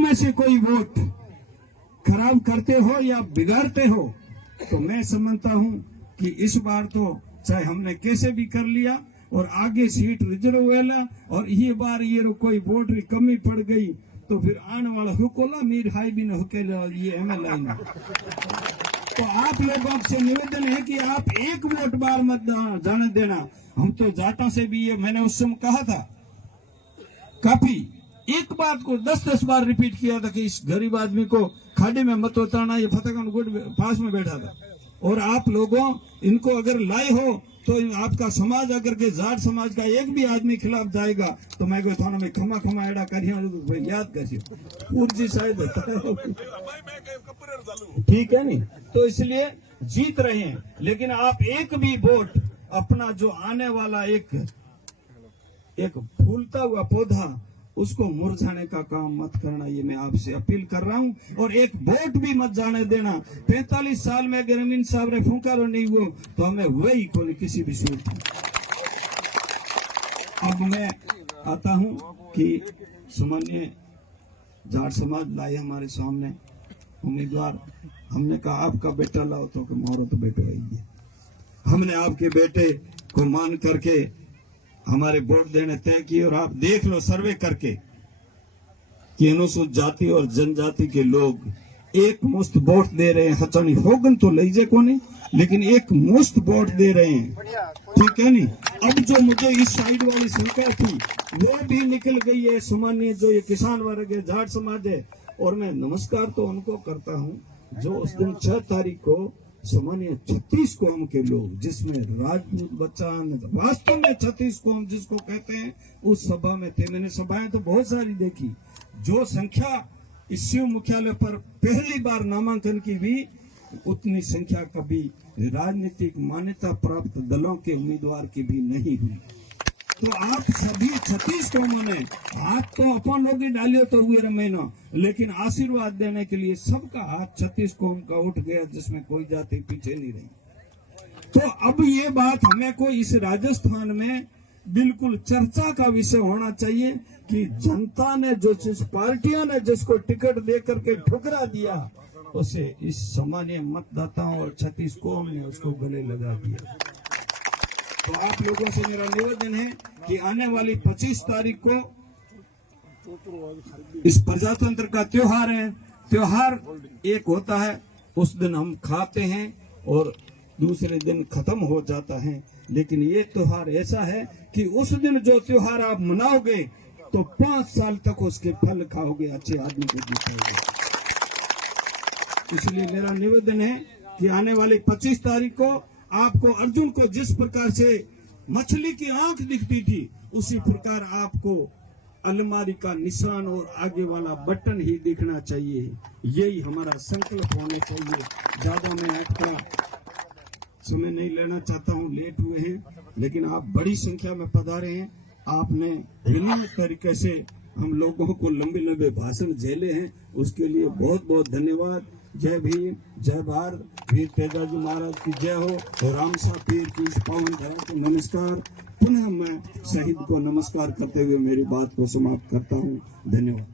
में से कोई वोट खराब करते हो या बिगाड़ते हो तो मैं समझता हूं कि इस बार तो चाहे हमने कैसे भी कर लिया और आगे सीट रिजर्व वेला और ये बार ये कोई वोट की कमी पड़ गई तो फिर आने वाला हुकोला मीर हाई भी न हुकेला ये एमएलए ना। तो आप लोगों से निवेदन है कि आप एक वोट बार मत जाने देना। हम तो जाटा से भी ये मैंने उस समय कहा था, काफी एक बात को 10-10 बार रिपीट किया था कि इस गरीब आदमी को खाड़ी में मत उतारना। ये फतेहगंज गुड पास में बैठा था और आप लोगों इनको अगर लाए हो तो आपका समाज अगर के जाट समाज का एक भी आदमी खिलाफ जाएगा तो मैं कहता हूं मैं खमा खमा एड़ा करिया याद करियो पूर्जी शायद ठीक है नहीं। तो इसलिए जीत रहे हैं, लेकिन आप एक भी वोट अपना जो आने वाला एक फूलता हुआ पौधा उसको मुरझाने का काम मत करना, ये मैं आपसे अपील कर रहा हूं। और एक वोट भी मत जाने देना। 45 साल में अगर अमीन साहब ने फूंकारो नहीं हुआ तो हमें वही को किसी भी सूरत में। अब मैं आता हूं कि सामान्य जाट समाज लाए हमारे सामने उम्मीदवार। हमने कहा आपका बेटा लाओ तो मोहरो तो बेटे रही है। हमने आपके बेटे को मान करके हमारे वोट देने तय किए और आप देख लो सर्वे करके कि अनुसूचित जाति और जनजाति के लोग एक मुश्त वोट दे रहे हैं। हचनी होगन तो लीजिए को नहीं, लेकिन एक मुश्त वोट दे रहे हैं, ठीक है नहीं। अब जो मुझे इस साइड वाली संख्या थी वो भी निकल गई है। सामान्य जो ये किसान वर्ग है, जाट समाज है, और मैं नमस्कार तो उनको करता हूँ जो उस दिन 6 तारीख को सामान्य 36 कौम के लोग जिसमें राजपूत बच्चान वास्तव में 36 कौम जिसको कहते हैं उस सभा में थे। मैंने सभाएं तो बहुत सारी देखी। जो संख्या इस शिव मुख्यालय पर पहली बार नामांकन की भी उतनी संख्या कभी राजनीतिक मान्यता प्राप्त दलों के उम्मीदवार की भी नहीं हुई। तो आप सभी 36 कौमों ने हाथ तो अपन लोग ही डालियो तो हुए महीना, लेकिन आशीर्वाद देने के लिए सबका हाथ 36 कौम का उठ गया जिसमें कोई जाति पीछे नहीं रही। तो अब ये बात हमें को इस राजस्थान में बिल्कुल चर्चा का विषय होना चाहिए कि जनता ने जो जिस पार्टियों ने जिसको टिकट दे करके ठुकरा दिया उसे इस सामान्य मतदाताओं और 36 कौम ने उसको गले लगा दिया। तो आप लोगों से मेरा निवेदन है कि आने वाली 25 तारीख को इस प्रजातंत्र का त्योहार है। त्योहार एक होता है, उस दिन हम खाते हैं और दूसरे दिन खत्म हो जाता है, लेकिन ये त्योहार ऐसा है कि उस दिन जो त्योहार आप मनाओगे तो 5 साल तक उसके फल खाओगे, अच्छे आदमी को दिखाओगे। इसलिए मेरा निवेदन है कि आने वाली 25 तारीख को आपको अर्जुन को जिस प्रकार से मछली की आंख दिखती थी उसी प्रकार आपको अलमारी का निशान और आगे वाला बटन ही दिखना चाहिए। यही हमारा संकल्प होने चाहिए। ज्यादा मैं आपका समय नहीं लेना चाहता हूं, लेट हुए हैं, लेकिन आप बड़ी संख्या में पधारे हैं। आपने विनम्र तरीके से हम लोगों को लंबे लंबे भाषण झेले हैं, उसके लिए बहुत बहुत धन्यवाद। जय भीम, जय भारत, वीर तेजाजी महाराज की जय हो और रामसा पीर की इस पावन धरा को नमस्कार। पुनः मैं शहीद को नमस्कार करते हुए मेरी बात को समाप्त करता हूँ। धन्यवाद।